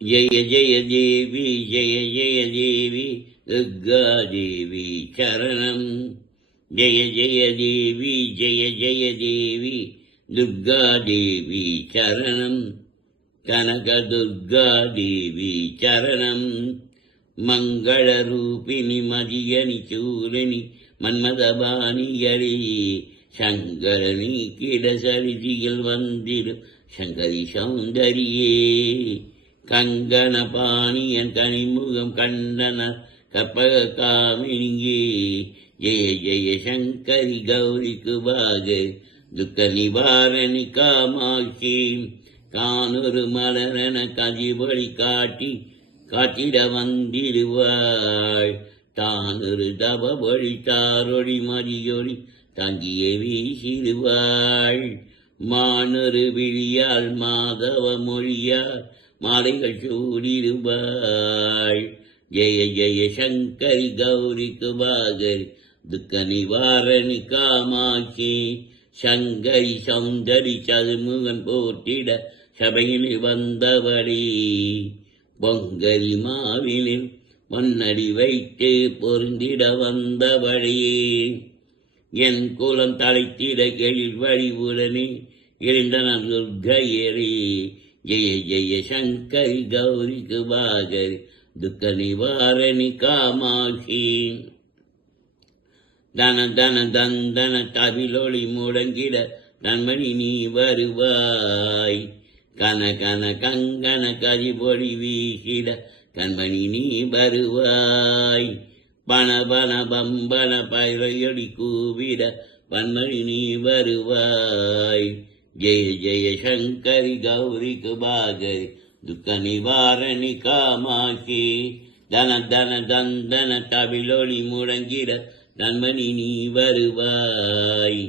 ஜெய ஜெய தேவி ஜெய ஜெய தேவி துர்கா தேவி சரணம். ஜெய ஜெய தேவி ஜெய ஜெய தேவி துர்கா தேவி சரணம். கனக துர்கா தேவி சரணம். மங்கள ரூபிணி மதியனி சூரணி மன்மதபாணியரே சங்கரனி கிடசரிதியில் வந்திடும் சங்கரி சௌந்தரியே. கங்கண பாணியன் கனிமுகம் கண்டன கற்பக காமினியே. ஜெய ஜெய சங்கரி கௌரி குபாகரி துக்க நிவாரணி காமாட்சி. கானொரு மலரன கதிபொழி காட்டி காட்டிட வந்திடுவாள். தானொரு தபொழி தாரொழி மதியொழி தங்கிய வீசிடுவாள். மானொரு விழியால் மாதவ மொழியால் மாலைகள் சூடிடுவாள். ஜெய ஜெய சங்கரி கௌரி குபாகரி துக்க நிவாரணி காமாட்சி. சங்கரி சௌந்தரி சதுமுகன் போற்றிட சபையில் வந்தவளே. பொங்கரி மாவினில் மண்ணடி வைத்து பொருந்திட வந்தவளே. என் குலம் தலைத்திட எழில் வடிவுடனே எழுந்தன துர்க்கையரே. ஜெய ஜெய சங்கரி கௌரி குபாகரி துக்க நிவாரணி காமாட்சி. தன தன தந்தன தவிலொளி முடங்கிட நன்மணி நீ வருவாய். கன கன கங்கன கதிபொழி வீசிட கண்மணி நீ வருவாய். பண பண பம்பன பைரையொடி கூவிட பன்மணி நீ வருவாய். ஜெய ஜெய சங்கரி கௌரி குபாகரி துக்க நிவாரணி காமாட்சி. தன தன தந்தன தவிலொளி முடங்கிட நன்மணி நீ வருவாய்.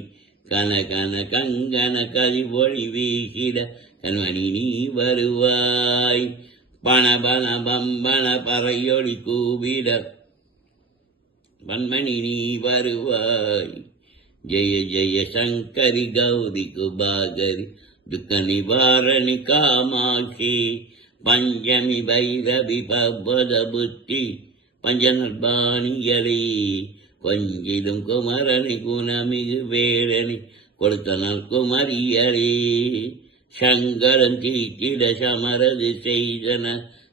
கன கன கங்கன கதிபொழி வீசிட கண்மணி நீ வருவாய். பண பண பம்பன பறையொடி கூவிட பன்மணி நீ வருவாய். ஜெய ஜெய சங்கரி கௌரி குபாகரி துக்க நிவாரணி காமாட்சி. பஞ்சமி பைரவி பவத புத்தி பஞ்சநர்பாணியரே. கொஞ்சிடும் குமரனி குணமிகு வேடனி கொடுத்தனல் குமரியரே. சங்கரன் தீட்டிட சமரது செய்தன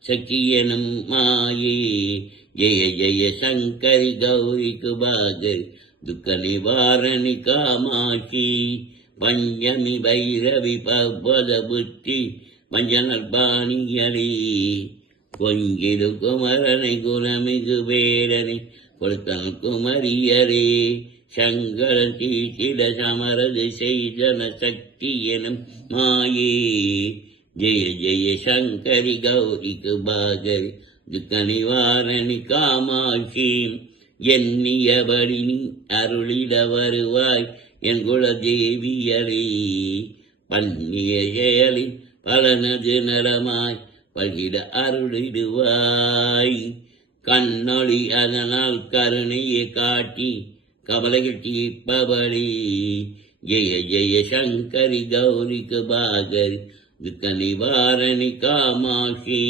சக்கியனும் மாயே. ஜெய ஜெய சங்கரி கௌரி குபாகரி துக்க நிவாரணி காமாட்சி. பஞ்சமி பைரவி பவத புத்தி பஞ்சநர்பாணியரே. கொஞ்சிடு குமரனை குணமிகு வேடனை கொடுத்தன் குமரியரே. சங்கரன் தீட்டிட சமரது செய்தன சக்தி எனும் மாயே. ஜெய ஜெய சங்கரி கௌரி குபாகரி துக்க நிவாரணி காமாட்சி. எண்ணியபடி நீ அருளிட வருவாய் என் குலதேவியரே. பண்ணிய செயலின் பலனது நலமாய் பகிட அருளிடுவாய். கண்ணொளி அதனால் கருணையை காட்டி கவலைகள் தீர்ப்பவளே. ஜெய ஜெய சங்கரி கௌரி குபாகரி துக்க நிவாரணி காமாட்சி.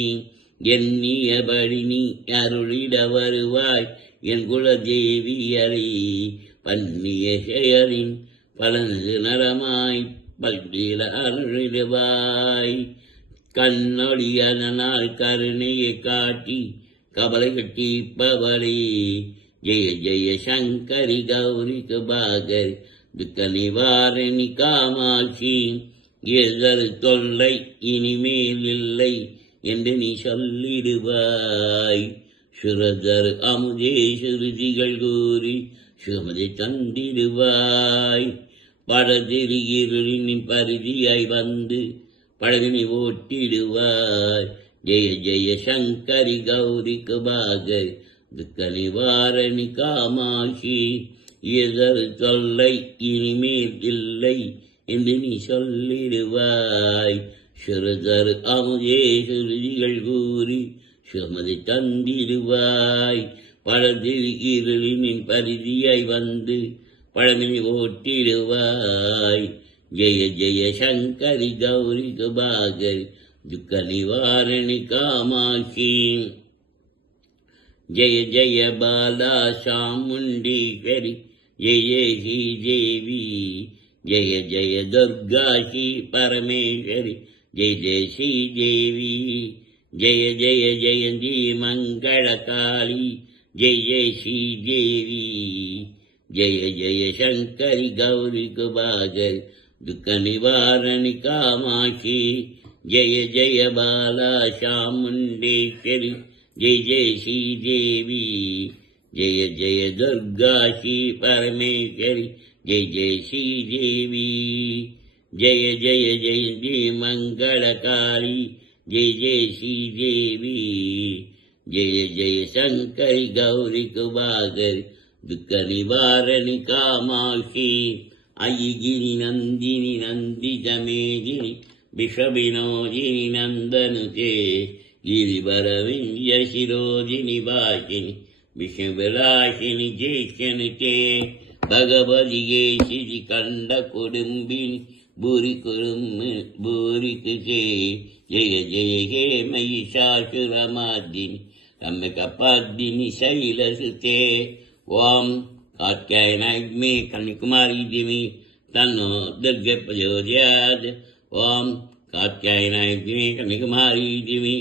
எண்ணியபடி நீ அருளிட வருவாய் என் குலதேவியரே. பண்ணிய செயலின் பலனது நலமாய் பல்கிட அருளிடுவாய். கண்ணொளி அதனால் கருணையை காட்டி கவலைகள் தீர்ப்பவளே. ஜெய ஜெய சங்கரி கௌரி குபாகரி துக்க நிவாரணி காமாட்சி. எதர் தொல்லை இனிமேல் இல்லை என்று நீ சொல்லிடுவாய். சுரதர் அமுதே சுருதிகள் கூறி சுமதி தந்திடுவாய். படதிரியின் பரிதியாய் வந்து படகினை ஓட்டிடுவாய். ஜெய ஜெய சங்கரி கௌரி குபாகரி துக்க நிவாரணி காமாட்சி. எதர் தொல்லை இனிமேல் இல்லை என்று நீ சொல்லிடுவாய். சுரதர் அமுதே சுருதிகள் கூறி சுமதி தந்திடுவாய். படதிரியின் பரிதியாய் வந்து பழமினி ஓட்டிடுவாய். ஜெய ஜெய சங்கரி கௌரி குபாகரி दुःख निवारिणि कामाक्षी जय जय बाला चामुण्डेश्वरि जय जय श्रीदेवी जय जय दुर्गा श्री परमेश्वरि जय जय श्रीदेवी जय जय जयन्ती मङ्गलकाली जय जय श्रीदेवी जय जय शङ्करि गौरि कुभागरि दुःखनिवारणि कामाक्षी जय जय बाला चामुण्डेश्वरि जय जय श्रीदेवी जय जय दुर्गा श्री परमेश्वरि जय जय श्रीदेवी जय जय जयन्ती मङ्गलकाली जय जय श्रीदेवी जय जय शङ्करि गौरि कुभागरि दुःखनिवारणि कामाक्षी अयि गिरिनन्दिनि नन्दितमेदिनि विश्वविनोदिनि नन्दनुते गिरिवरविन्द्यशिरोदिनि वासिनि विष्णुविलासिनि ज्येष्ठनुते भगवदिये श्रीकण्डकुडुम्बिनि भूरिकुरुते जय जय हे महिषासुरमार्दिनि रम्यकपादिनि शैलसुते ओम कात्यायनाग्मे कन्याकुमारी दिमि तन्नो दुर्गे प्रचोदयात् ओम कात्यायनाग्मे कन्याकुमारी दिमि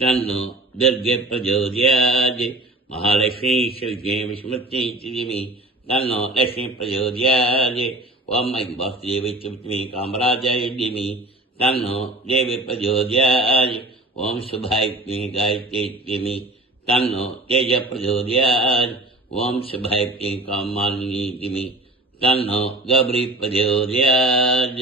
तन्नो दुर्गे प्रचोदयात् महालक्ष्मी श्रीज्ञे विस्मृति दिमि तन्नो लक्ष्मी प्रचोदयात् ओम वासुदेवी चित्मे कामराजाय दिमि तन्नो देवी प्रचोदयात् ओम शुभाय गायत्री दिमि तन्नो तेज प्रचोदयात् ओम शुभाय कामालिनी दिमि तन्नो गौरी प्रचोदयात्।